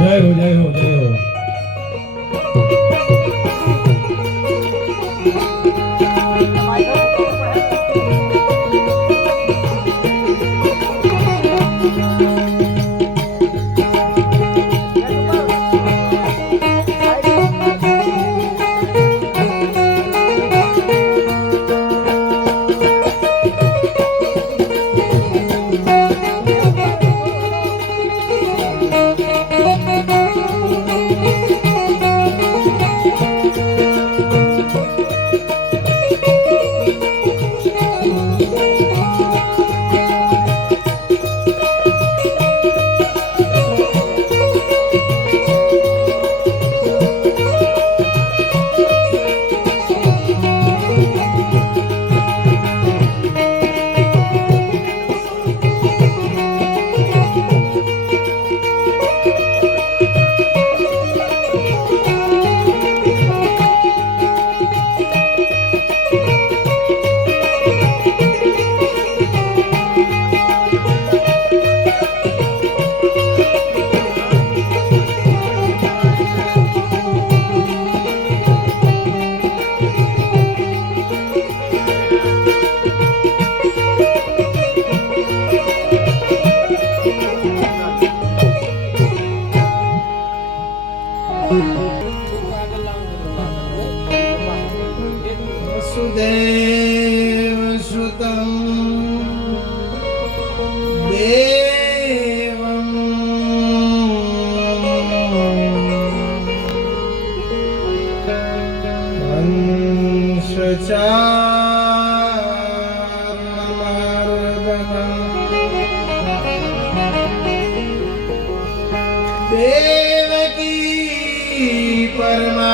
જય હો જય હો જય હો. वसुदेव सुतं देवं वंशचारणमर्दनं देवकी परमा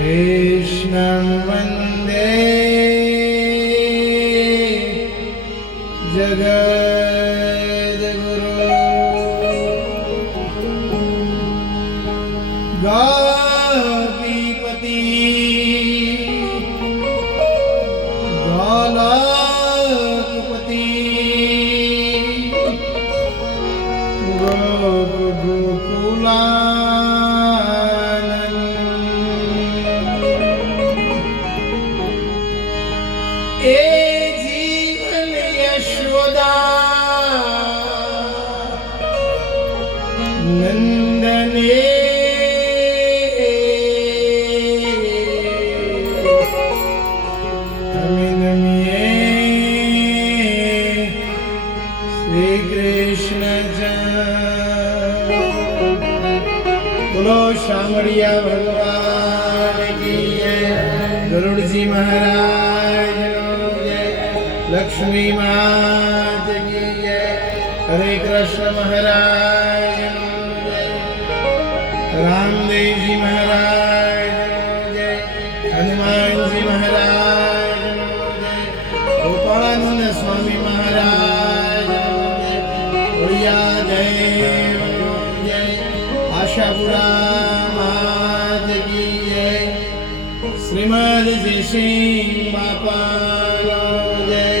कृष्णं वन्दे जगद्गुरुं गोपीपति गोलोकपति गोकुला नंदने नमिये श्री कृष्ण बोलो शामरिया भगवान की जय, गरुड़ जी महाराज जय, लक्ष्मी मात की जय, हरे कृष्ण महाराज रामदेव जी महाराज जय, हनुमान जी महाराज जय, गोपालानंद स्वामी महाराज जय, उड़िया देव जय, आशापुरा मात की जय, श्रीमद जय सिंह बापा जय,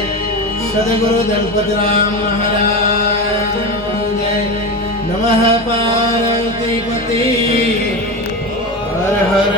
सदगुरु दंपति राम महाराज जय, नमः पार्वतीपति हर हर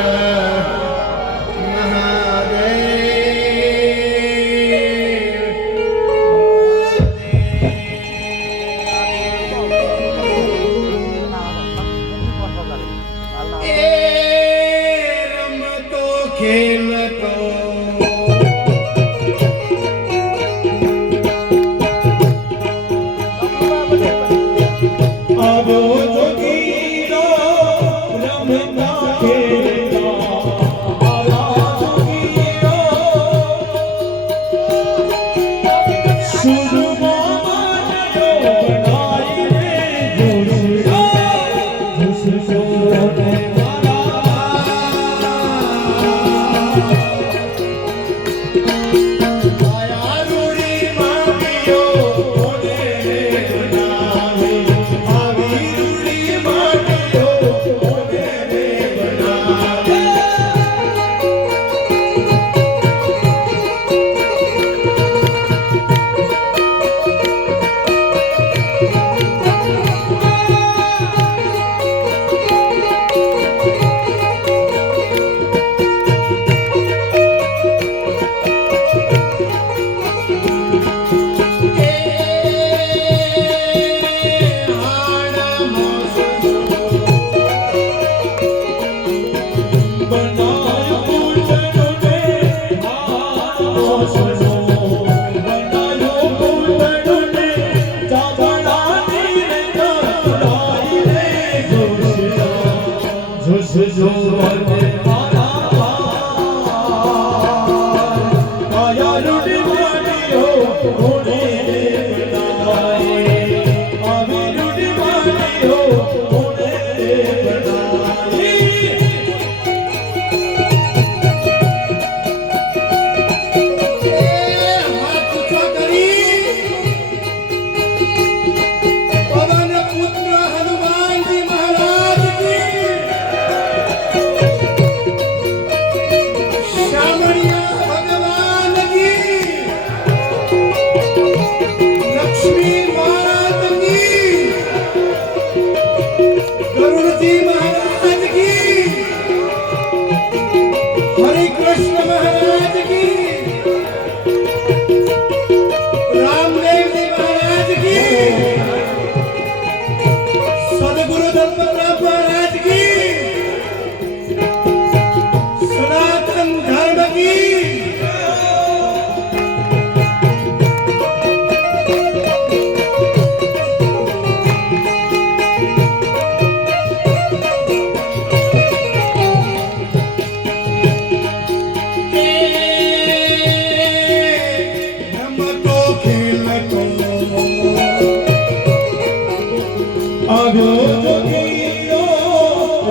આવ્યો જોગીરો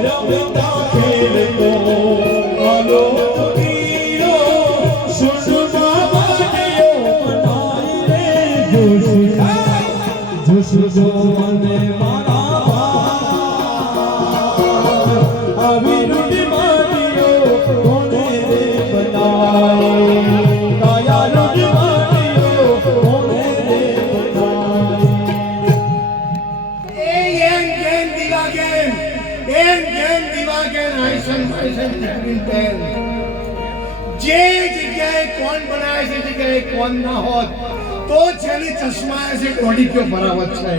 રમતા ખેલતો આવ્યો જોગીરો સુસુમા બાજીઓ બનાય રે જોશો મને મારા આવી રૂડી મારીઓ કોને રે બનાય કાયા રૂડી મારીઓ કોને રે જે જગ્યાએ કોણ બનાવે છે જગ્યાએ કોણ ના હોત તો છેલ્લી ચશ્મા છે કોડી કયો બરાબર છે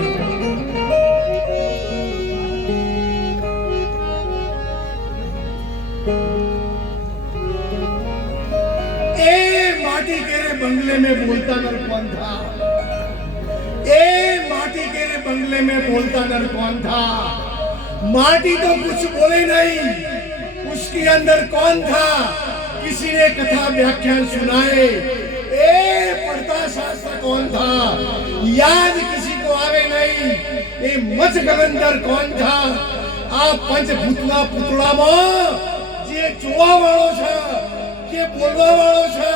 ए माटी केरे बंगले में बोलता नर कौन था ए माटी केरे बंगले में बोलता नर कौन था माटी तो कुछ बोले नहीं उसके अंदर कौन था किसी ने कथा व्याख्यान सुनाए ए पढ़ता शास्त्र कौन था याद किसी को आवे नहीं ए मच गलंदर कौन था आ पंचभूतना पुतळा में जे જોવા વાળો છે જે બોલવા વાળો છે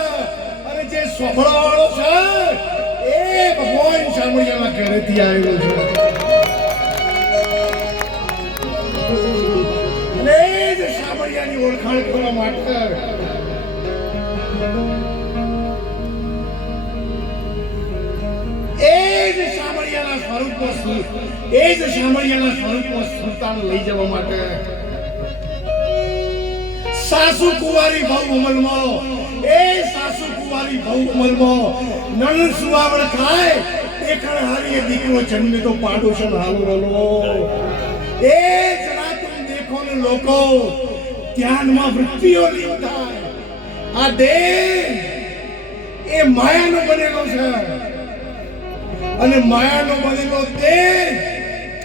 અને જે સોભળવા વાળો છે એ ભગવાન શામળિયાના ઘરેથી આવેલો છે અને એ જ શામળિયાની ઓળખાણ કરવા માટે એ જ શામળિયાના સ્વરૂપમાં સુલતાન લઈ જવા માટે सासू कुवारी बहु उमल मो ए सासू कुवारी बहु उमल मो नन सुवावड़ खाए देखण हारी दीकरो जन्मे तो पाडोशन हालो रलो ए जरा तुम देखो ने लोको ध्यान में वृत्तिओ लीन थाय आ दे ए माया नो बनेलो छे અને માયા નો બનેલો દે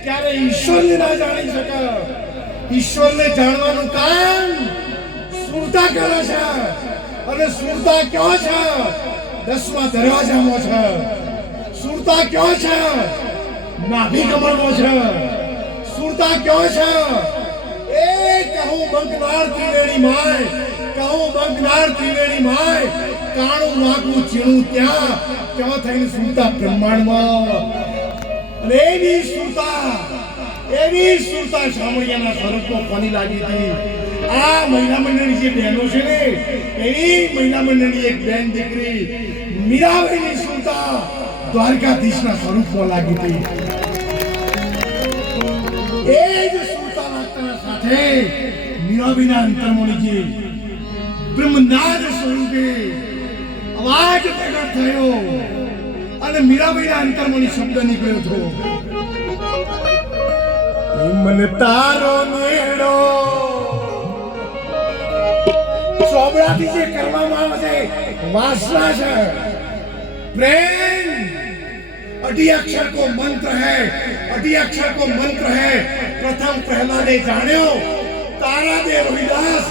ક્યારે ઈશ્વર ને ના જાણી શકે ઈશ્વર ને જાણવાનું કામ સુરતા કરે છે અને સુરતા ક્યાં છે 10મા દરવાજામાં છે સુરતા ક્યાં છે નાભી કમળમાં છે સુરતા ક્યાં છે એ કહું બંકનાર ત્રિવેણી માય કહું બંકનાર ત્રિવેણી માય કાણું વાગું ચીણું ત્યાં ક્યાં થઈને સુરતા બ્રહ્માંડમાં અને એવી સુરતા શામળિયાના સ્વરૂપમાં કોની લાગી હતી આ મહિલા મંડળની જે બહેનો છે ને એની મહિલા મંડળની એક બેન દીકરી મીરાબાઈની સુરતા દ્વારકાધીશના સ્વરૂપમાં લાગી હતી એ જ સુરતા લાગતાના સાથે મીરાબાઈના અંતરમણિજી બ્રહ્મનાદ સ્વરૂપે અવાજ પ્રગટ થયો અને મીરાબાઈના અંતરમણિ શબ્દ નીકળ્યો હતો મને તારો નેડો ચોબડાથી જે કરવામાં આવે છે વાસના છે प्रेम 8 अक्षर को मंत्र है 8 अक्षर को मंत्र है प्रथम प्रहलादे जाण्यो तारा दे रोहिदास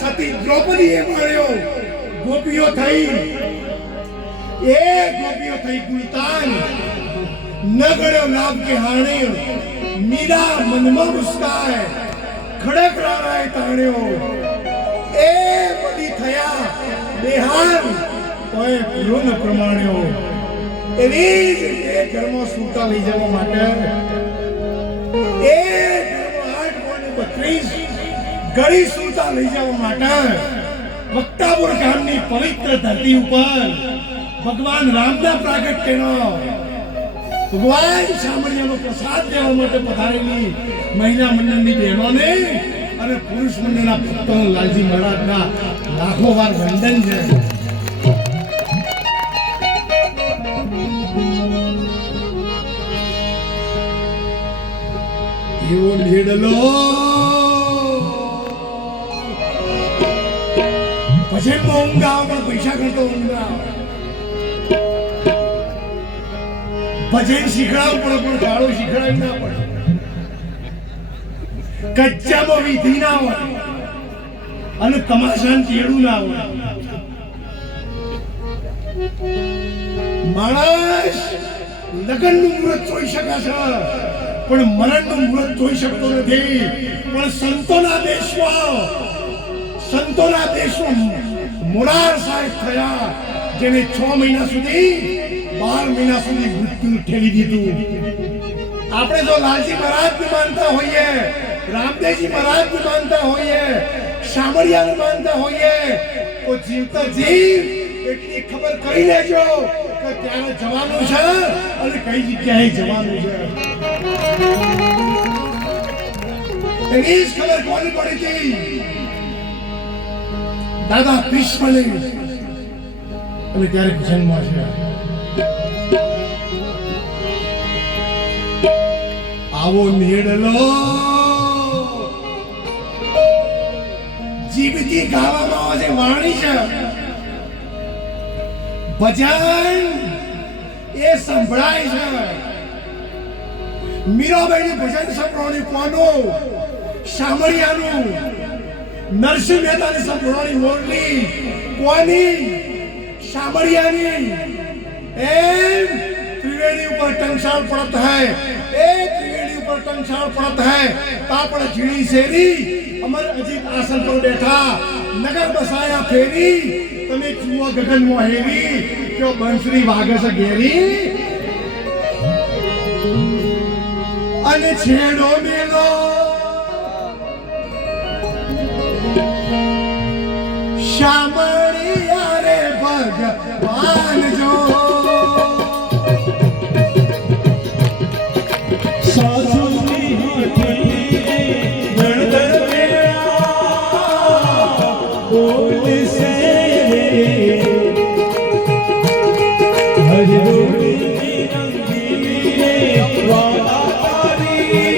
सती द्रौपदी ए माण्यो गोपीओ થઈ ગુલતાન નગડ્યો લાભ કે હાણી મીરા મનમાં મુસ્કાય ખડક રાણાએ તાણ્યો એ બધી થયા બેહાર કોઈ પૂરો ન પ્રમાણ્યો એવી જ એ ઘરમાં સુરતા લઈ જવા માટે એ ઘરમાં 8.32 ગળી સુરતા લઈ જવા માટે વક્તાપુર ગામની પવિત્ર ધરતી ઉપર ભગવાન રામના પ્રાગટ્યનો ભગવાન શામળિયાનો પ્રસાદ દેવા માટે પધારેલી મહિલા મંડળની બહેનોને અને પુરુષ મંડળના ભક્તો લાલજી મહારાજના લાખો વાર વંદન છે એવો લીડલો પછી ઊંઘા પણ પૈસા કરતો ઊંઘા ભજન શીખડાવું પડે પણ ગાળો શીખડાવી ના પડે કચ્ચામાં વિધિ ના હોય અને તમાશાન તેડું ના હોય માણસ લગ્નનું મુહૂર્ત જોઈ શકે છે પણ મરણનું મુહૂર્ત જોઈ શકતો નથી. પણ સંતોના દેશમાં મોરાર સાહેબ થયા, જેને 6 મહિના સુધી 12 મહિના સુધી મૃત્યુ ઠેલી દીધું. આપણે જો લાલજી મહારાજને માનતા હોઈએ, રામદેવજી મહારાજને માનતા હોઈએ, શામળિયાને માનતા હોઈએ, તો જીવતા જીવ એટલી ખબર કરી લેજો કે ત્યારે જવાનું છે અને કઈ જગ્યાએ જવાનું છે. એની જ ખબર કોની પડી હતી? દાદા ભીષ્મને. અને ત્યારે જન્મ છે. આવો નેડલો જીવતી ગાવામાં જે વાણી છે, ભજન એ સંભળાય છે. મીરાબાઈનું ભજન સંભળાણી કોનું? શામળિયાનું. નરસિંહ મહેતાની સંભળાણી મોરલી કોની? શામળિયાની. એમ ત્રિવેણી ઉપર ટંકશાળ પડત હૈ, એ ત્રિવેણી ઉપર ટંકશાળ પડત હૈ. તાપડ ઝીણી શેરી અમર અજીત આસન પર બેઠા, નગર બસાયા ફેરી, તમે જુઓ ગગન મોહેરી, કયો બંસરી વાગે છે ઘેરી. અને છેડો મેલો શામળિયા રે ભગવાન જો. સાસુની હાથી ગણધર મેળા બોલશે રે, હરિડોળની રંગીલી રે વાલા તારી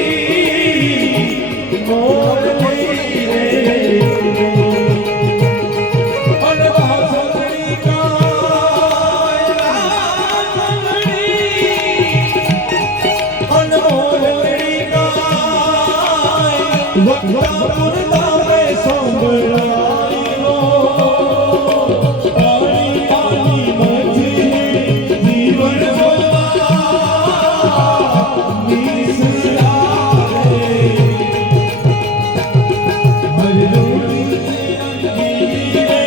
મોરલી રે. અને વાસળી ગાય અને મોરલી ગાય વક્તાપુર નામે સંભળાયો. પાણી પાણી મજલી જીવન જોવા નિસરા રે, હરિડોળની રંગીલી રે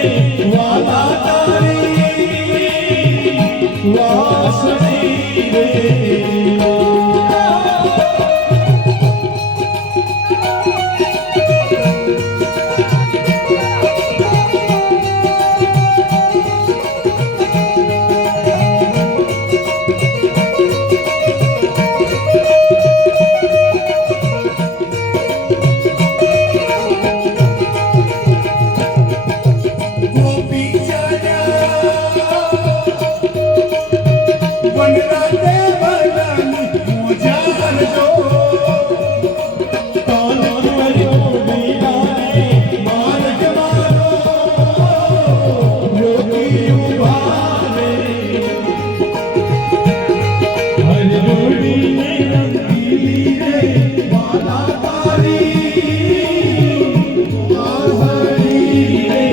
વાલા તારી વાસળી રે. ગોપી વનરા દેવની મોજાર જો. કાન કર્યો વિનાને માર્ગ મારો, યોગી ઉભા રે, હરિડોળની રંગીલી રે વાલા તારી વાસળી રે.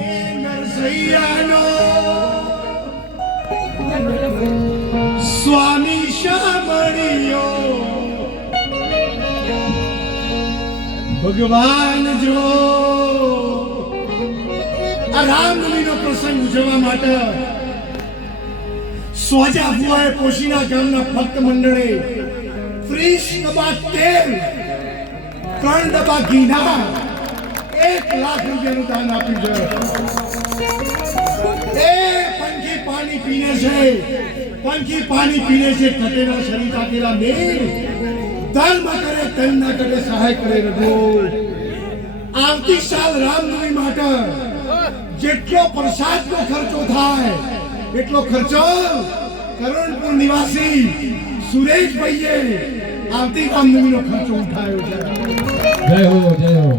એ નરસૈયાનો સ્વામી શામળિયો ભગવાન જો. આ રામનવમીનો પ્રસંગ ઉજવવા માટે સ્વાજા ભુવાએ પોશીના ગામના ભક્ત મંડળે 30 ડબ્બા તેલ, 3 ડબ્બા ઘીના 1 લાખ રૂપિયાનું દાન આપ્યું છે. એ પંખી પાણી પીને છે, પંખી પાણી પીને છે, કટેલા શરીર કાકેલા બે ધર્મ કરે તન ના કરે સહાય કરે રઘુ. આવતી સાલ રામનવમી માટે જેટલો પ્રસાદનો ખર્ચો થાય એટલો ખર્ચો કરણપુર નિવાસી સુરેશભાઈએ આવતી રામનવમીનો ખર્ચો ઉઠાવ્યો છે. જય હો જય હો.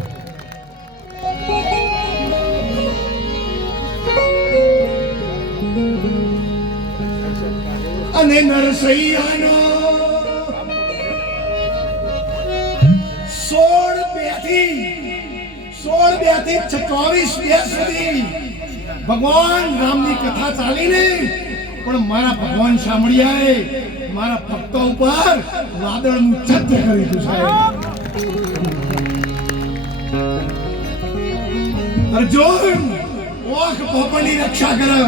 અને નરસૈયાનો 16 થી 24 સુધી ભગવાન રામની કથા ચાલીને પણ મારા ભગવાન સાંભળ્યાએ મારા ભક્તો ઉપર વાદળનું છત્ર કરી દીધું સાહેબ. અર્જુન ઓખ પોપડની રક્ષા કરે,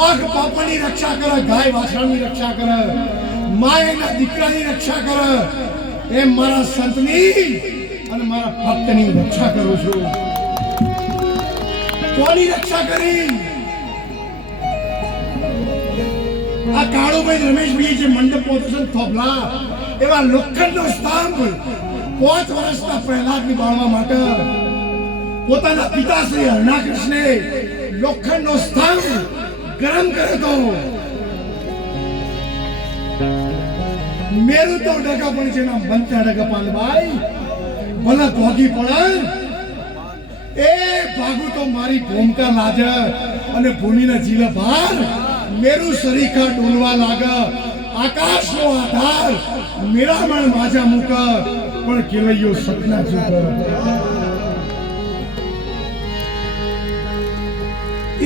ઓખ પોપડની રક્ષા કરે, ગાય વાછરણની રક્ષા કરે, માયના દીકરાની રક્ષા કરે, એમ મારા સંતની અને મારા ભક્તની રક્ષા કરું છું. કોની રક્ષા કરી? આ કાળુભાઈ રમેશભાઈ જે મંડપ પોઝિશન થોભલા એવા લોખંડનો સ્તંભ 5 વર્ષના પ્રહલાદની બાળવા માટે પોતાના પિતાશ્રી હરણાકૃષ્ણે લોખંડનો સ્તંભ ગરમ કર્યો તો. મેરું તો ડગા પણ છે ના બનતા ડગા પાલભાઈ ભલા ભોગી પડે એ ભાગુ તો મારી ભૂમિકા લાગે અને ભૂમિના જીલા ભાર મેરું સરીખા ડોલવા લાગે. આકાશનો આધાર મેરામણ માજા મૂક પણ કેવૈયો સપના ચૂક.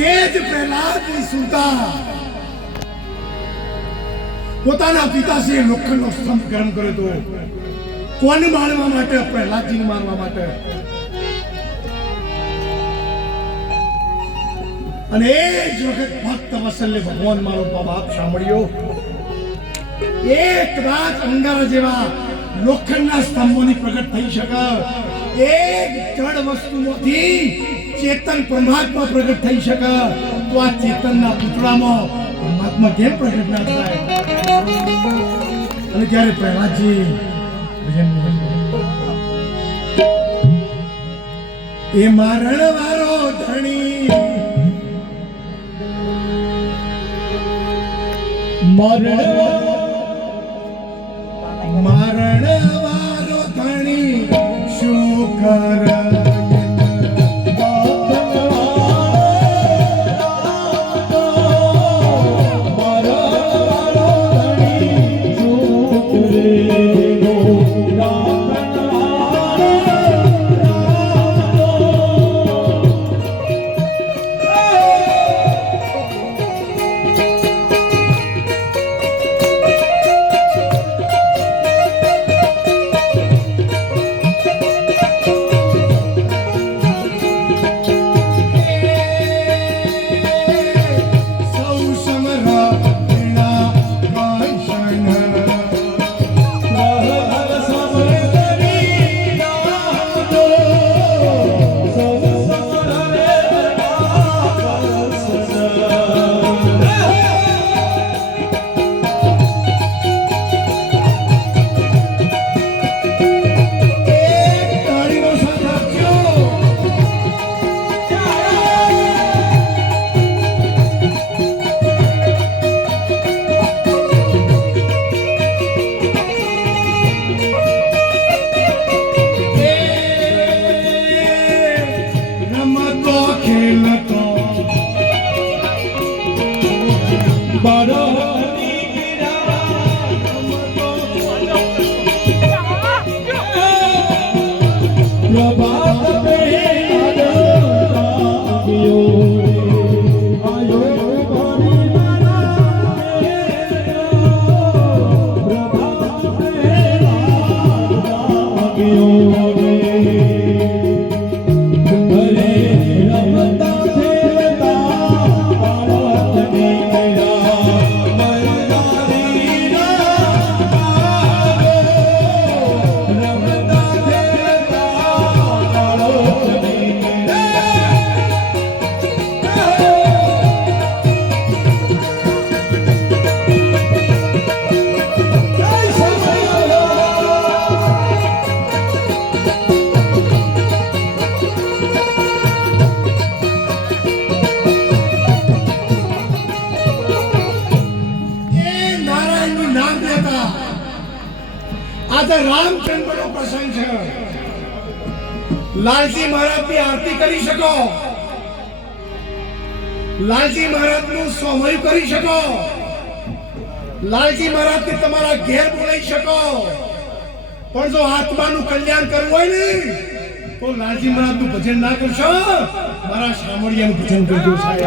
એ જ પ્રહલાદની સુરતા પોતાના પિતાશ્રીએ લોખંડનો સ્તંભ ગરમ કર્યો હતો. કોને મારવા માટે? પ્રહલાદજીને મારવા માટે. અને એ જ વખત ભક્ત વત્સલ્ય ભગવાન મારો બાપ સાંભળ્યો. એક રાત અંગારા જેવા લોખંડના સ્તંભોની પ્રગટ થઈ શકે. એક જડ વસ્તુમાંથી ચેતન પરમાત્મા પ્રગટ થઈ શકે તો આ ચેતનના પુતળામાં પરમાત્મા કેમ પ્રગટ ના થાય? અને ત્યારે પ્રહલાદજી એ મારણ વાળો ધણી મરણ વાળો ધણી શું કર? આજે રામચંદ્રનો પ્રસંગ છે. લાલજી મહારાજની આરતી કરી શકો, લાલજી મહારાજનું સ્વમય કરી શકો, લાલજી મહારાજને તમારા ઘેર બોલાવી શકો, પણ જો આત્માનું કલ્યાણ કરવું હોય ને તો લાલજી મહારાજનું ભજન ના કરશો, મારા શામળિયાનું ભજન કરજો સાહેબ.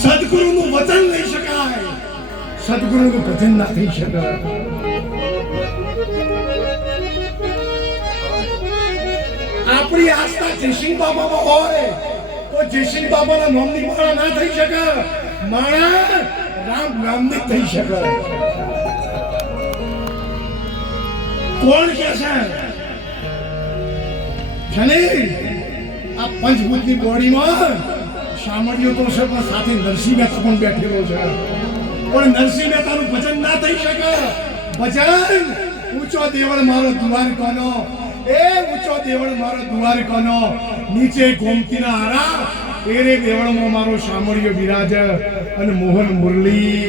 સદગુરુનું વચન લઈ શકાય, સદગુરુનું ભજન ના થઈ શકે. આપણી આસ્થા જયસિંહ બાબામાં હોય તો જયસિંહ બાબાના નામની માળા ના થઈ શકે, માળા રામ નામની થઈ શકે. કોણ કે છે ને આ પંચભૂતની બોડીમાં શામળિયો તો છે, પણ સાથે નરસિંહ મહેતા પણ બેઠેલો છે. પણ નરસિંહ મહેતાનું ભજન ના થઈ શકે. ભજન ઊંચો દેવળ મારો દ્વારકાનો, એ ઊંચો દેવળ મારો દ્વારકાનો, નીચે ગોમતીના આરા, એરે દેવળમાં મારો શામળિયો બિરાજ અને મોહન મુરલી.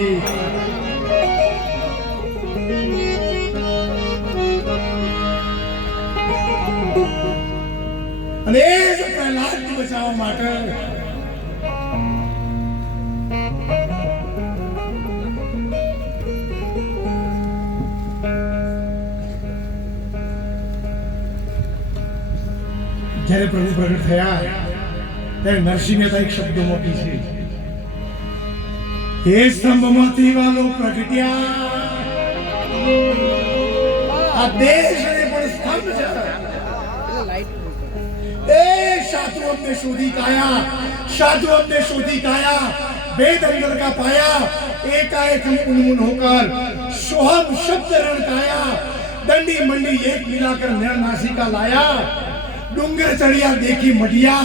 અને એ જ પ્રહલાદને બચાવવા માટે જ્યારે પ્રભુ પ્રગટ થયા ત્યારે નરસિંહ મહેતા એક શબ્દ મોટી છે, હે સ્તંભમાંથી વાલો પ્રગટ્યા, આ દેશ અને પણ સ્તંભ છે. એ સાધુ અમને શોધી કાયા, साधु अपने शोधी काया, वेद अंदर का पाया, एकाएक हम उन्मुन होकर सोहम शब्द रण काया, दंडी मंडी एक मिलाकर नर नासिका लाया, डूंगर चढ़िया देखी मटिया,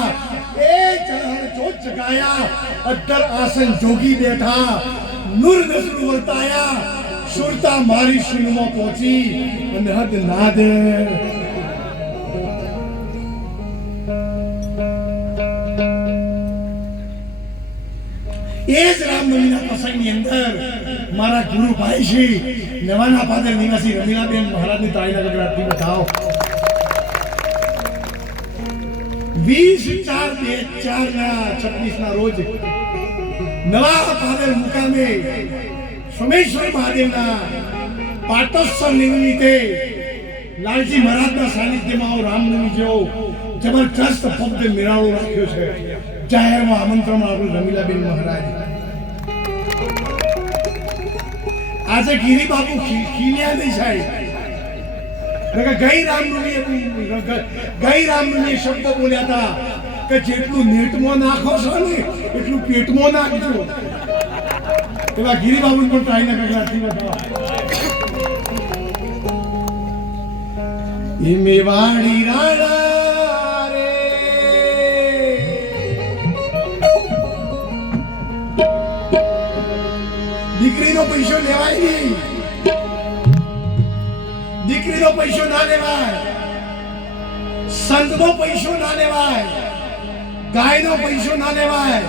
एक चढ़ जोत जगाया, अद्दर आसन जोगी बैठा, नूर नजर वर्ताया, सुरता मारी सुनमा पहुंची, अनहद नाद. एज रामनवमीना प्रसंगની અંદર મારા ગુરુ ભાઈ શ્રી નવાના પાદર નિવાસી રમીલાબેન મહારાજની તાળીના ગગડાથી બતાવો. 20/4/2026 ના રોજ નવા પાદર મુકામે સોમેશ્વર મહાદેવના પાટોત્સવ નિમિત્તે લાલજી મહારાજના સાનિધ્યમાં રામનવમી જેવો જબરજસ્ત ભવ્ય મેળાવો રાખ્યો છે. જાહેરમાં આમંત્રણ આપ્યું રમીલાબેન મહારાજ. આજે ગિરી બાપુ ખીલ્યા નહીં સાહેબ. ગઈ રામનવમી શબ્દ બોલ્યા હતા કે જેટલું નેટમાં નાખો છો ને એટલું પેટમાં નાખજો. એવા ગિરી બાપુ પણ ટ્રાઈને ગગડાથી બતાવો. એ મેવાડી રાણા દીકરીનો પૈસો લેવાય નહીં, દીકરીનો પૈસો ના લેવાય, સંતનો પૈસો ના લેવાય, ગાયનો પૈસો ના લેવાય.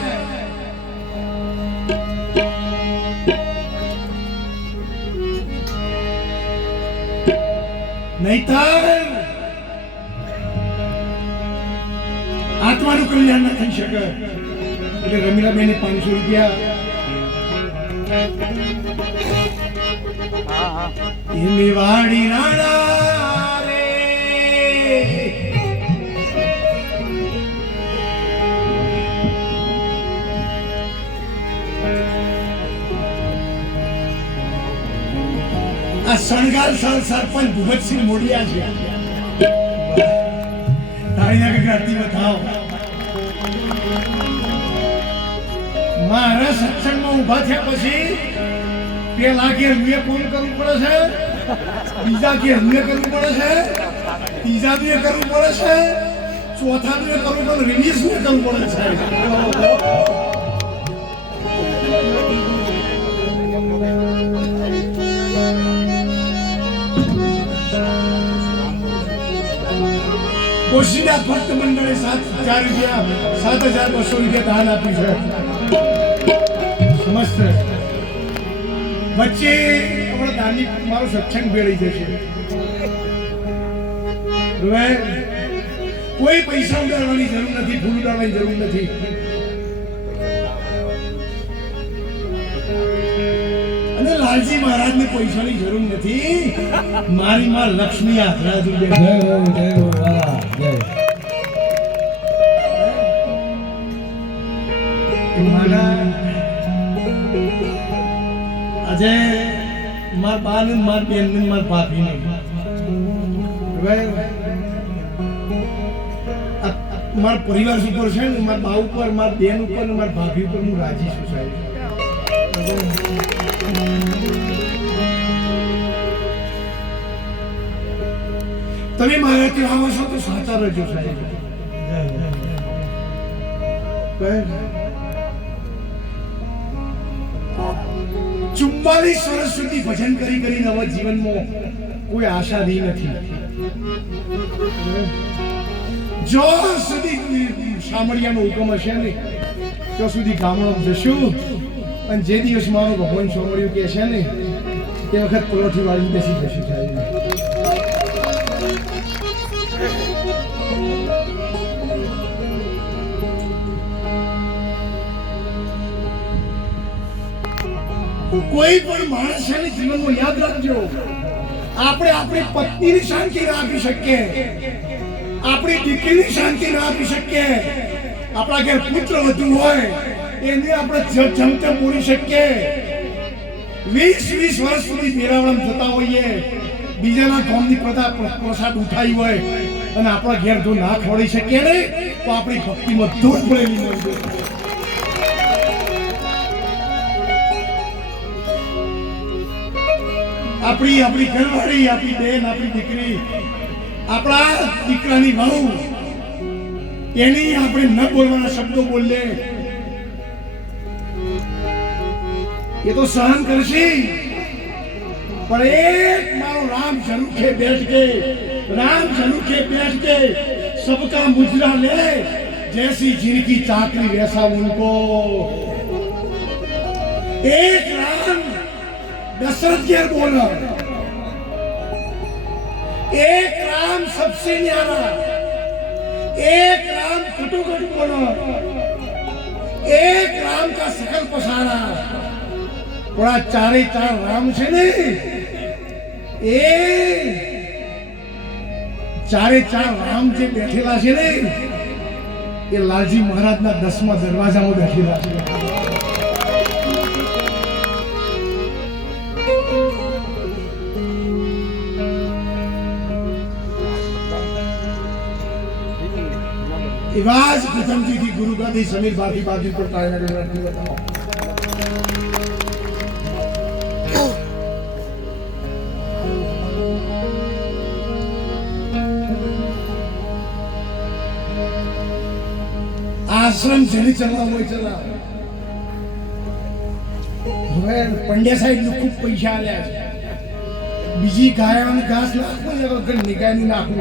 નહીતર આત્માનું કલ્યાણ ના થઈ શકે. એટલે રમીલાબેને 500 રૂપિયા મેવાડી રાણા રે આ શણગાર સરપંચ ભૂપતસિંહ મોડિયા છે. તાળીના ગગડાથી બતાવો. મારા સત્સંગમાં ઉભા થયા પછી પેલા કે રૂએ ફોન કરવું પડે છે, બીજા કે રૂએ કરવું પડે છે, ત્રીજા રૂએ કરવું પડે છે, ચોથા રૂએ કરવું પડે, રિલીઝ રૂએ કરવું પડે છે. કોશીના ભક્ત મંડળે 7,200 રૂપિયા દાન આપ્યું છે. સમસ્ત વચ્ચે આપણા દાની મારો સત્સંગ ભેળી જશે. હવે કોઈ પૈસા ઉડાડવાની જરૂર નથી, ફૂલ ઉડાડવાની જરૂર નથી. અને લાલજી મહારાજને પૈસાની જરૂર નથી. મારી માં લક્ષ્મી આધરાજુ જય હો વાલા જય. આજે માર બા ને માર બેન ને માર ભાભી ને માર પરિવાર ઉપર છે ને, માર બા ઉપર, માર બેન ઉપર ને માર ભાભી ઉપર હું રાજી છું સાહેબ. તમે મારા ત્યાં આવો છો તો સાચા રહેજો સાહેબ. 44 વર્ષ સુધી ભજન કરીને હવે જીવનમાં કોઈ આશા રહી નથી. જો સુધી સામળિયાનો હુકમ હશે ને તો સુધી ગામડો જશું. અને જે દિવસ મારો ભગવાન સાંભળ્યું કે છે ને તે વખત પલોઠી વાળી બેસી જશું સાહેબ. કોઈ પણ માણસ છે ને જીવનમાં યાદ રાખજો, આપણે આપણી પત્નીની શાંતિ ના આપી શકીએ, આપણી દીકરીની શાંતિ ના આપી શકીએ, આપણા ઘેર પુત્ર વધુ હોય એને આપણે જમતે પૂરી શકીએ. 20 વર્ષ સુધી મેરાવળમ થતા હોઈએ, બીજાના ગામની પ્રસાદ ઉઠાવી હોય અને આપણા ઘેર જો ના ખવડી શકીએ ને તો આપણી ભક્તિમાં ધૂળ પડેલી હોય. આપણી ઘરવાળી, આપણી બેન, આપણી દીકરી, આપણા દીકરાની વહુ, એની આપણે ન બોલવાના શબ્દો બોલે એ તો સહન કરશે. પણ એક મારો રામ ઝરૂખે બેઠ કે, राम झरूखे बैठ के सबका मुजरा ले, जैसी जिनकी चाकरी वैसा उनको. एक राम दशरथ के बोला, एक राम सबसे न्यारा, एक राम कटुकट बोला, एक राम का सकल पसारा. बड़ा चारे चार राम से नहीं, चारे चार राम जे बैठेला છે ને એ લાલજી મહારાજના 10મા દરવાજામાં બેઠેલા છે. એવા જ પ્રથમજીથી ગુરુ ગાદી સમીર બાકી બાજુ પર તાળીના ગણરાથી બતાવો. આશ્રમ જેને ચલાવવો હોય ચલાવ. હવે પંડ્યા સાહેબ ને ખૂબ પૈસા આલ્યા છે, બીજી ગાયોને ઘાસ નાખવું ને વગર નિગાયની નાખવું.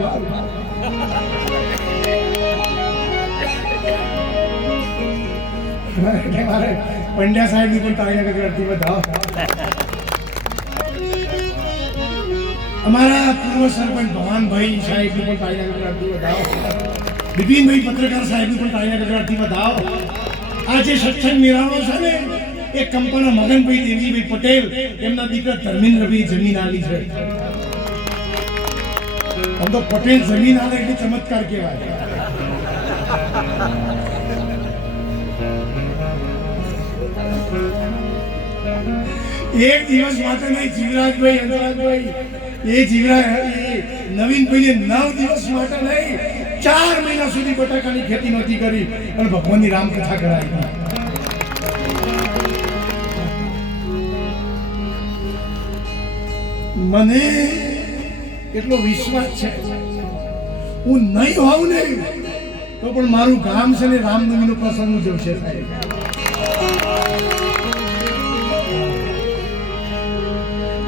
મારે પંડ્યા સાહેબ ની પણ તાળીના ગગડાટથી બતાવો. અમારા પૂર્વ સરપંચ ભવાનભાઈ સાહેબ ની પણ તાળીના ગગડાટથી બતાવો. બિપિનભાઈ પત્રકાર સાહેબ ની પણ તાળીના ગગડાટથી બતાવો. આ જે સત્સંગ મેળાનો છે ને એ કંપના મગનભાઈ દેવજીભાઈ પટેલ એમના દીકરા ધર્મેન્દ્રભાઈ જમીન આલી છે. આમ તો પટેલ જમીન આલે એટલે ચમત્કાર કહેવાય. એક દિવસ માટે નહીં, જીવરાજભાઈ અંતરાજભાઈ એ નવીનભાઈ 9 દિવસ માટે નહીં, 4 મહિના સુધી બટાકાની ખેતી નહોતી કરી અને ભગવાનની રામકથા કરાવી. મને એટલો વિશ્વાસ છે હું નહીં હોઉં ને તો પણ મારું ગામ છે ને રામનવમીનો પ્રસંગ ઉજવશે સાહેબ.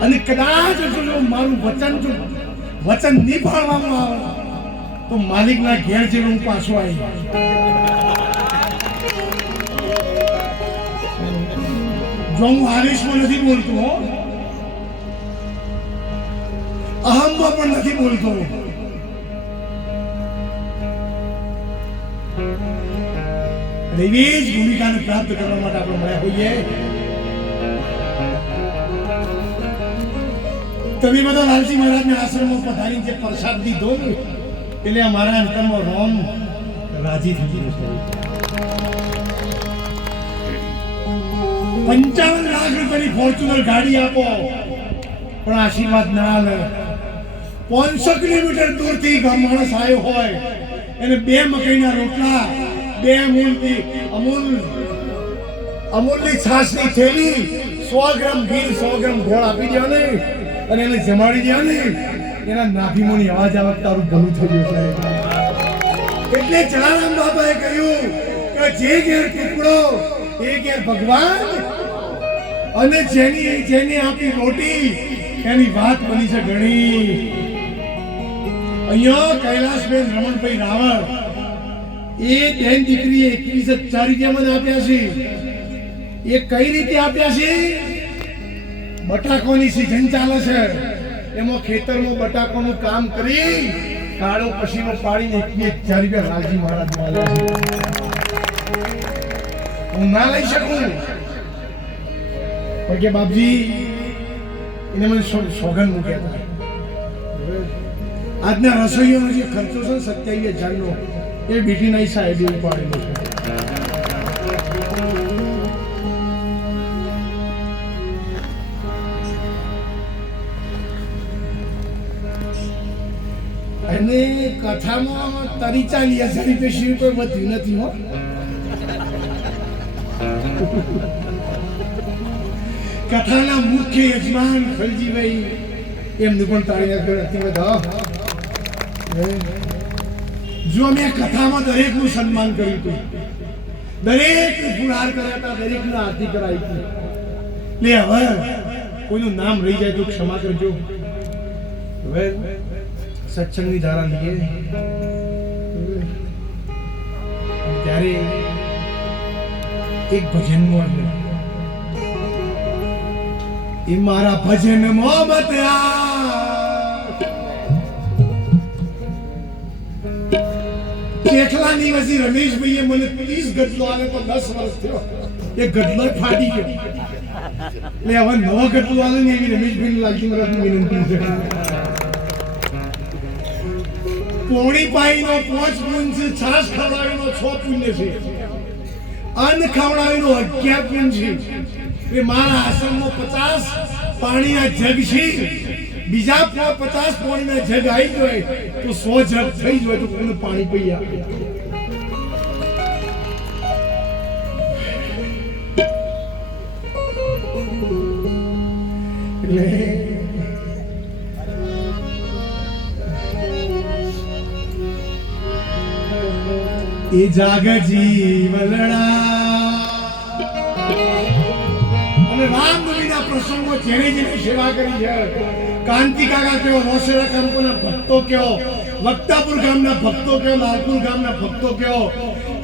અને કદાચ જો મારું વચન નિભાવવામાં આવે તો માલિકના ઘેર જેવું હું પાછો આવી. જો હું આવેશમાં નથી બોલતો, ભાવમાં પણ નથી બોલતો. એવી જ ભૂમિકાને પ્રાપ્ત કરવા માટે આપણે મળ્યા હોઈએ. તમે બધા લાલજી મહારાજના આશ્રમમાં પધારી જે પ્રસાદ દીધો ને એટલે અમારા અંતરમાં રોમ રાજી થઈ ગયું છે. 55 લાખ રૂપિયાની ફોર્ચ્યુનર ગાડી આપો પણ આશીર્વાદ ના આલે. 500 કિલોમીટર દૂરથી માણસ આવ્યો હોય એને 2 મકાઈના રોટલા, 2 અમૂલની છાશની થેલી, 100 ગ્રામ ઘી, 100 ગ્રામ ગોળ આપી દો ને અને એને જમાડી દો ને એના નાભીમોની અવાજ આવત તારું ભલું થઈ ગયું છે. એટલે જલારામ બાબાએ કહ્યું કે જે ઘેર ટુકડો એ ઘેર ભગવાન અને જેની આપી રોટી એની વાત બની છે ઘણી. અહીંયા કૈલાસબેન રમણભાઈ રાવળ એ બેન દીકરીએ 21,000 રૂપિયા મને આપ્યા છે. એ કઈ રીતે આપ્યા છે? બટાકોની સીઝન ચાલે છે એમાં ખેતરમાં બટાકોનું કામ કરી કાળો પસીનો પાડીને 21,000 રૂપિયા લાલજી મહારાજ મળ્યા છે. હું ના લઈ શકું પણ કે બાપજી એને મને સોગન મૂક્યા હતા. આજના રસોઈઓનો જે ખર્ચો છે 27,000 નો એ બીટીના સાહેબે ઉપાડેલો છે. અને કથામાં 43,000 રૂપિયા સિવાય કોઈ વધ્યું નથી હો. કથાના મુખ્ય યજમાન ખલજીભાઈ એમનું પણ તાળીના બધા. જો મેં કથામાં દરેકનું સન્માન કર્યું હતું, દરેકને પુરહાર કર્યા હતા, દરેકને આરતી કરાવી હતી. એટલે હવે કોઈનું નામ રહી જાય તો ક્ષમા કરજો. હવે સત્સંગની ધારા લઈએ ત્યારે એક ભજનમાં એ મારા ભજન મોહમ્મદ કેટલા દિવસથી રમેશભાઈએ મને 30 ગટલો આલે તો 10 વર્ષ થયો એ ગટલો ફાટી ગયો. એટલે હવે નવો ગટલો આલે ને એવી રમેશભાઈ લાલજી મહારાજની વિનંતી છે. પોણી પાઈનો 5 પુણ્ય છે, છાસ ખવડાવીનો 6 પુણ્ય છે, અન્ન ખવડાવીનો 11 પુણ્ય છે. એ મારા આશ્રમમાં 50 પાણીના જગ છે, બીજા 50 પાણીના જગ આવી જાય તો 100 જગ થઈ જાય તો કોને પાણી પી આપે. એટલે એ જાગ જીવલડા અને રામનવમીના પ્રસંગમાં જેને જેને સેવા કરી છે, કાંતિ કાકા કયો, રોસેરા કામના ભક્તો કયો, વક્તાપુર ગામના ભક્તો કયો, લાલપુર ગામના ભક્તો કયો,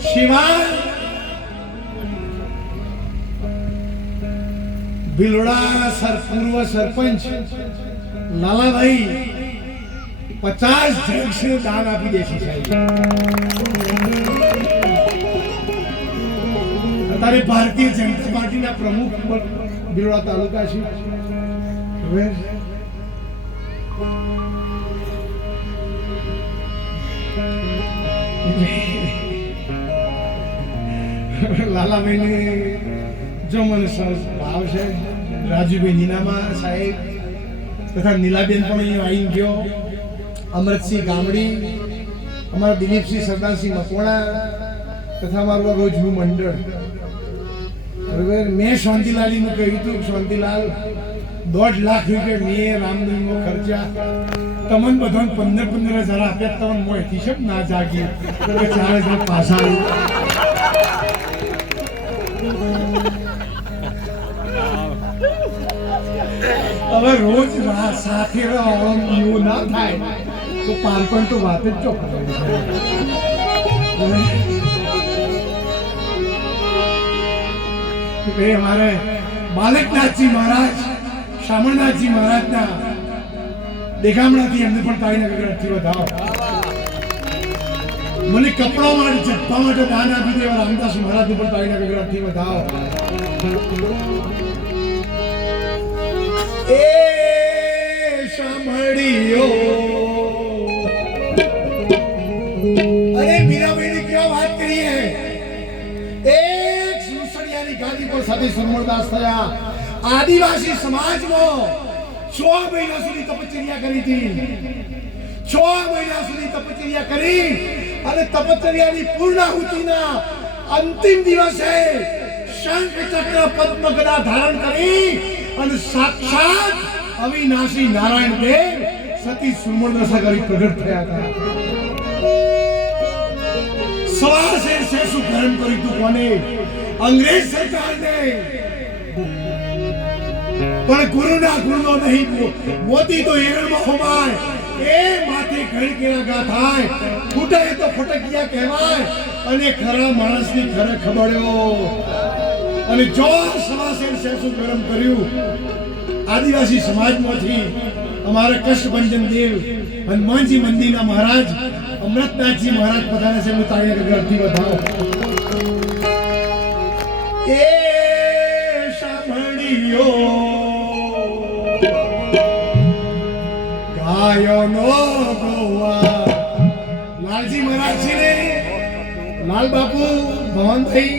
શિવાય ભિલોડા પૂર્વ સરપંચ લાલાભાઈ 50 જગ્યા દાન આપી દે છે સાહેબ. અત્યારે ભારતીય જનતા પાર્ટીના પ્રમુખ ભિલોડા તાલુકા છે. લાલાભાઈને જો મને સરસ ભાવ છે. રાજુભાઈ નીનામા સાહેબ તથા નીલાબેન પણ અહીં આવી ગયો, અમરતસિંહ ગામડી, અમારા દિલીપસિંહ સરદારસિંહ મકવાણા તથા અમારું રોજનું મંડળ. બરાબર, મેં શાંતિલાલીનું કહ્યું હતું, શાંતિલાલ 1.5 લાખ રૂપિયા મેં રામનવમીમાં ખર્ચા તમને બધાને 15,000 આપ્યા. તમને મોંથી છે ના જાગી 4,000 પાછા હવે રોજ સાથે એવું ના થાય તો પારપણ તો વાત જ ચોખ્ખી. અમારે બાલકનાથજી મહારાજ, શામળનાથજી મહારાજના દેખામણાથી એમને પણ તાળીના ગગડાટથી વધાવો. મને કપડા માટે જપ્પા માટે દાન આપી દે એવા રામદાસ મહારાજને પણ તાળીના ગગડાટથી વધાવો. એ સાંભળ્યો અરે મીરાબાઈની કેવા વાત કરીએ. એક સુસડિયાની ગાદી પર સતી સુરમણદાસ થયા. આદિવાસી સમાજમાં 6 મહિના સુધી તપશ્ચર્યા કરી હતી. 6 મહિના સુધી તપશ્ચર્યા કરી અને તપશ્ચર્યાની પૂર્ણાહુતિના અંતિમ દિવસે શંખ ચક્ર પદ્મ ગદા ધારણ કરી અને સાક્ષાત અવિનાશી નારાયણ દેવ સતી સુરમણદાસ કરી પ્રગટ થયા હતા. સવાર સે શું ગરમ કરી તું કોને? અંગ્રેજ સરકારને. પણ ગુરુના ગુરુનો નહીં, મોતી તો હિરણમાં હોમાય. એ માથે ઘડી કેળા થાય, ફૂટે તો ફટકિયા કહેવાય. અને ખરા માણસની ખરે ખબડ્યો. અને જો સવાસેર શું ગરમ કર્યું આદિવાસી સમાજમાંથી અમારા કષ્ટભંજન દેવ હનુમાનજી મંદિરના મહારાજ અમૃતનાથજી મહારાજ પધારે છે. તાળીના ગગડાટથી વધાવો. એ સાંભળ્યો ગાયોનો ગોવા. લાલજી મહારાજ છે ને, લાલ બાપુ ભવનભાઈ,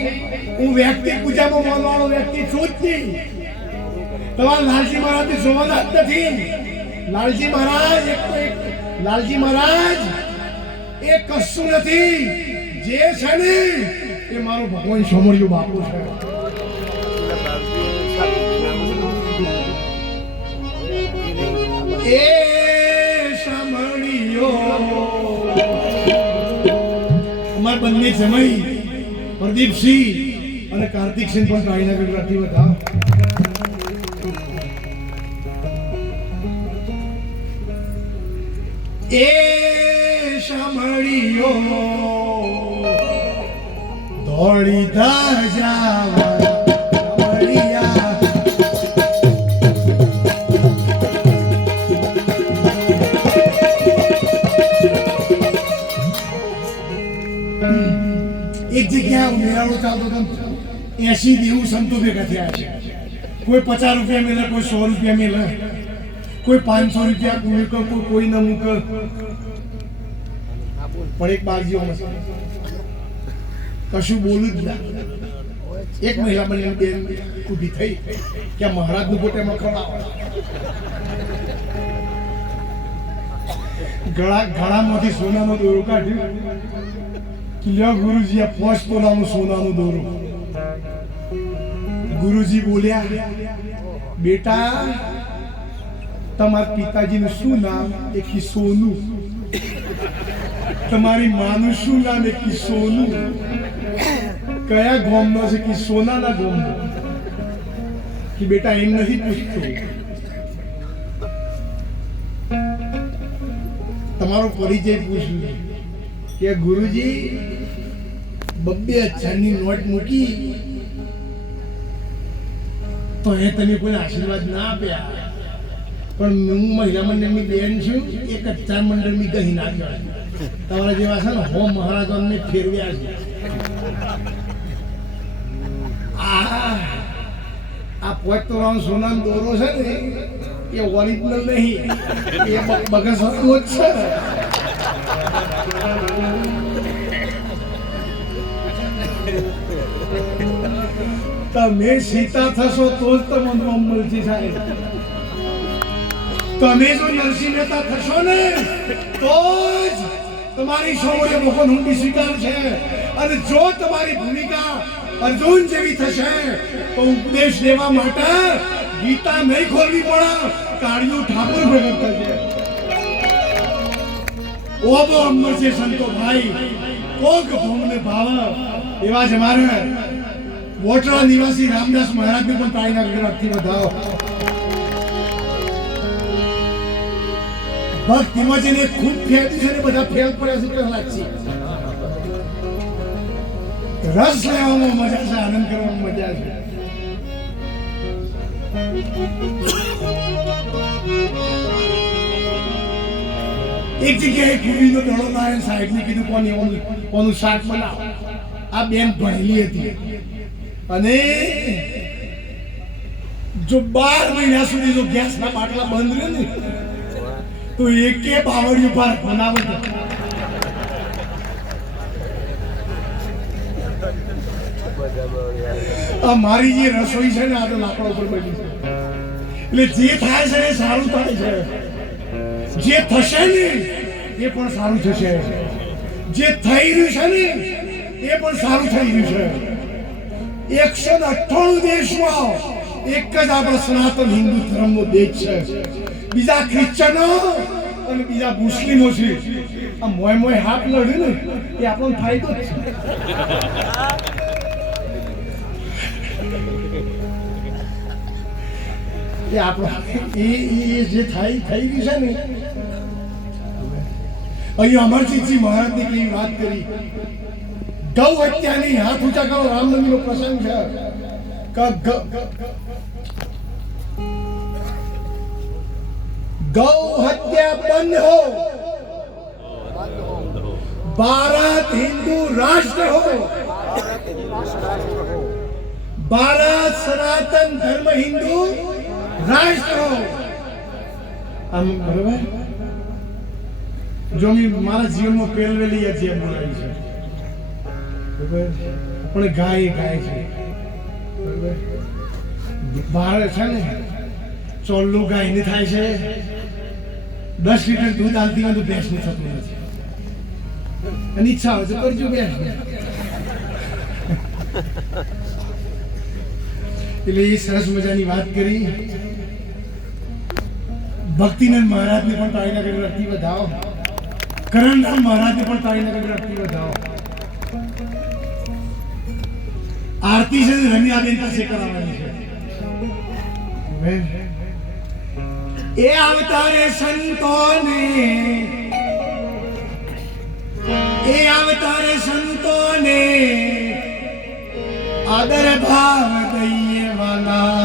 હું વ્યક્તિ પૂજામાં માનવાળો વ્યક્તિ છું જ નહીં. તમારા લાલજી મહારાજની જોવાના જ નથી. લાલજી મહારાજ લાલજી મહારાજ એ કશું નથી. જે છે ને એ મારો ભગવાન સોમળિયો બાપુ છે. એ સાંભળ્યો અમાર બંને જમાઈ પ્રદીપસિંહ અને કાર્તિકસિંહ પણ તાળીના ગગડાટથી વધાવો. એ સાંભળ્યો દોડી ધજાવા મળ્યા. એક જગ્યા મેળાનો ચાલતો હતો. 80 દેવું સંતો ભેગા થયા છે. કોઈ 50 રૂપિયા મેલે, કોઈ 100 રૂપિયા મેલે, કોઈ 500 રૂપિયા મૂકે, કોઈ ન મૂકે. પણ એક બારજીઓમાં કશું બોલું જ ના. એક મહિલા બની બેન ઊભી થઈ કે મહારાજનું પોટેમાં ખવડાવો. ગળામાંથી સોનાનો દોરો કાઢ્યો. લ્યો ગુરુજી, આ 5 તોલાનું સોનાનું દોરો. ગુરુજી બોલ્યા, બેટા તમારા પિતાજીનું શું નામ? એક સોનું. તમારી માનું શું નામ? એક સોનું. કયા ગામનો છે? કે સોનાના ગામનો. કે બેટા એમ નથી પૂછતો, તમારો પરિચય પૂછ્યું. કે ગુરુજી 2,000ની નોટ મૂકી તો એ તમે કોઈ આશીર્વાદ ના આપ્યા. પણ હું મહિલા મંડળની બેન છું. 1,000 મંડળની ગહી નાખ્યો. તમારા જેવા છે ને હો મહારાજોને ફેરવ્યા છે. આ 5 તોલાનો સોનાનો દોરો છે ને એ ઓરિજિનલ નહીં, એ બગસરાનો જ છે. તમે સીતા થશો તો જ તમને મળશે સાહેબ. તમે જો નરસિંહ મહેતા થશો ને તો જ તમારી સોમળીઓ ભગવાન ઊંડી સ્વીકાર છે. અને જો તમારી ભૂમિકા અર્જુન જેવી થશે તો ઉપદેશ દેવા માટે ગીતા નહીં ખોલવી પડે, કાળિયું ઠાકોર પ્રગટ થશે. ઓબો અમર છે સંતો ભાઈ, કોક ભોમને ભાવ. એવા જ અમારે વોટરા નિવાસી રામદાસ મહારાજને પણ તાળીના ગગડાટથી વધાવો. ભક્તિમાં જેને ખૂબ ફેલ છે ને બધા ફેલ પડ્યા છે પહેલા જ. રસ લેવામાં મજા છે, આનંદ કરવામાં મજા છે. એક જગ્યાએ કુડીનો દડો લાવે સાહેબને કીધું કોનું શાક બનાવ. આ બેન ભણેલી હતી અને જો 12 મહિના સુધી જો ગેસના બાટલા બંધ રહે ને તો એકે બાવળિયું પાર બનાવે છે. આ મારી જે રસોઈ છે ને આ તો લાકડા ઉપર બની છે એટલે જે થાય છે એ સારું થાય છે. જે થશે ને એ પણ સારું થશે. જે થઈ રહ્યું છે ને એ પણ સારું થઈ રહ્યું છે. 198 દેશમાં એક જ આપણો સનાતન હિન્દુ ધર્મનો દેશ છે. બીજા ક્રિશ્ચનો અને બીજા મુસ્લિમો છે. આ મોય મોય હાથ લડે ને એ આપણો ફાયદો જ છે. એ આપણો એ જે થઈ ગયું છે ને અહીંયા અમરજીતજી મહારાજની કેવી વાત કરી. ગૌ હત્યાની હાથ ઊંચા કરો. રામનવમીનો પ્રસંગ છે. गौ हत्या बंद हो. भारत हिंदू राष्ट्र हो. भारत सनातन धर्म हिंदू राष्ट्र हो. આમ બરાબર જો મારા જીવનમાં પહેલવેલી જે બોલાવી છે બરાબર પણ ગાય છે બરાબર. ભારત છે ને ચોલ્લું ગાયને થાય છે. 10 લીટર દૂધ આલતી હોય તો ભેંસને થતું નથી. અને ઈચ્છા હોય તો કરજો બેન. એટલે એ સરસ મજાની વાત કરી. ભક્તિનંદ મહારાજને પણ તાળીના ગઢ રખતી વધાવો. કરણરામ મહારાજને પણ તાળીના ગઢ રખતી વધાવો. આરતી છે રમ્યાબેન પાસે કરાવવાની છે. એ અવતારે સંતોને આદર ભાવ દઈએ વાલા.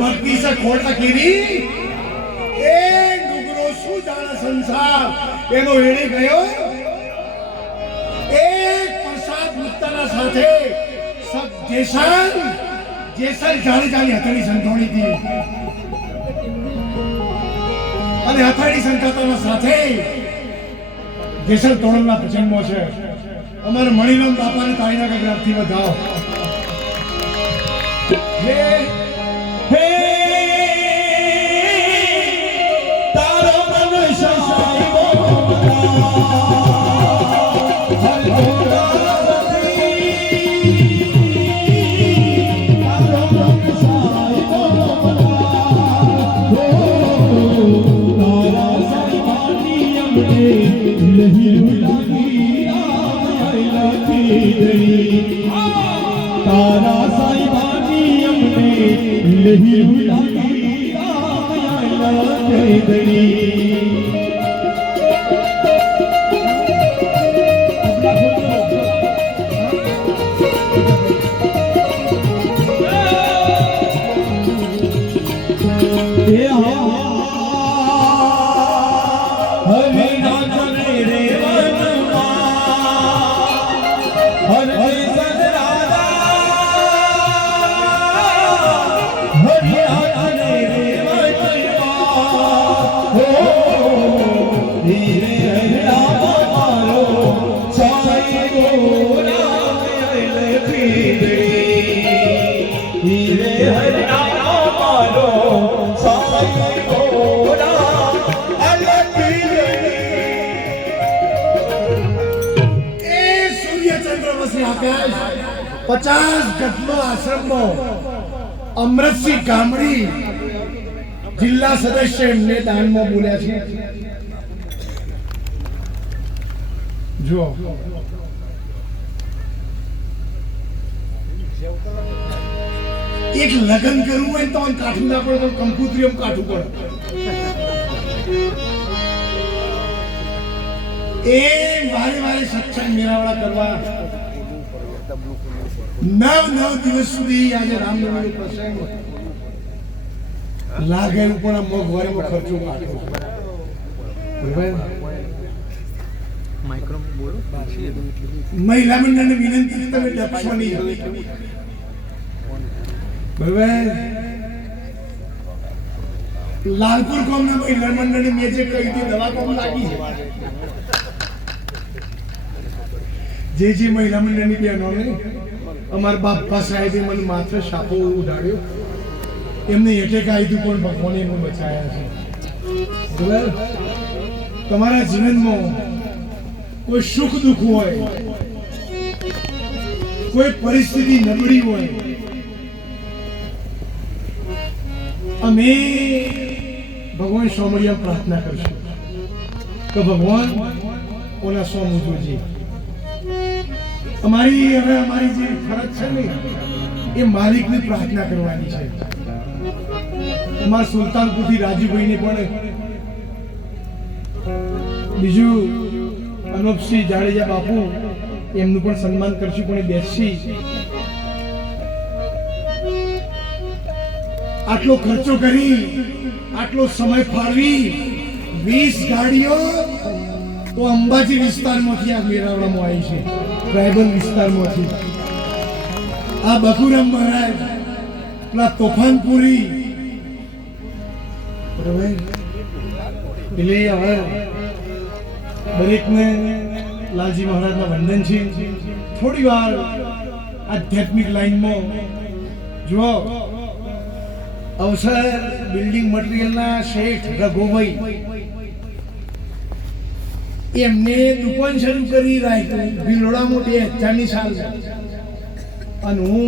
ભક્તિ સે ખોટા કીરી એ ડુગરો શું જાણે સંસાર એનો હેડી ગયો. એક પ્રસાદ મુક્તાના સાથે સબ જેસલ જાણી હથેળી સંતોણી હતી અને હથેળી સંતાતાના સાથે જેસલ તોડના પ્રસંગમાં છે. અમારે મણિરામ બાપાને તાળીના ગગડાથી વધાવો. તારા સાઈબાની અમને લહી ઉલાગી આયા દડી. હરે નામ ચેતણી હીરે હરિના મારો સાઈ ભોળા અલગ એ સૂર્યચંદ્ર વસે આકાશ 50 ગઢનો આશ્રમનો અમૃતસિંહ ગામડી જિલ્લા સદસ્ય એમને દાનમાં બોલ્યા છે. જો એક લગ્ન કરવું હોય તો કાઠું ના પડે તો કંકુત્રી કાઠું પડે. એ વારે વારે સત્સંગ મેળાવડા કરવા 9 દિવસ સુધી આજે રામનવમીનો પ્રસંગ લાગે પણ આ મોંઘવારીમાં ખર્ચો કાઢો. મહિલા મંડળને વિનંતી છે તમે ડરશો નહીં. બરાબર. લાલપુર ગામના મહિલા મંડળને મેં જે કહી હતી દવા કોમ લાગી છે. જે મહિલા મંડળની બહેનોને અમારા બાપા સાહેબે મને માત્ર શાપો ઉડાડ્યો, એમને એટેક આવ્યું પણ ભગવાને એમને બચાયા છે. બરાબર. તમારા જીવનમાં કોઈ સુખ દુઃખ હોય, કોઈ પરિસ્થિતિ નબળી હોય, અમે ભગવાન સોમળિયા પ્રાર્થના કરશું કે ભગવાન ઓના સોમ જોજે. અમારી જે ફરજ છે ને એ માલિકની પ્રાર્થના કરવાની છે. અમારા સુલતાનપુરથી રાજુભાઈને પણ બીજું અનુપસિંહ જાડેજા બાપુ એમનું પણ સન્માન કરશું, પણ બેસી આટલો ખર્ચો કરી આટલો સમય ફાળવી 20 ગાડીઓ તો અંબાજી વિસ્તારમાંથી આ મેળાવડામાં આવી છે, ટ્રાઇબલ વિસ્તારમાંથી. આ બકુરામ મહારાજ, પેલા તોફાનપુરી, બરાબર. એટલે હવે દરેકને લાલજી મહારાજના વંદન છે. થોડી વાર આધ્યાત્મિક લાઈનમાં જુઓ. અવસર બિલ્ડિંગ મટીરિયલના શેઠ રઘુભાઈ એમને દુકાન શરૂ કરી રાખી ભીલોડામાં 2000ની સાલ, અને હું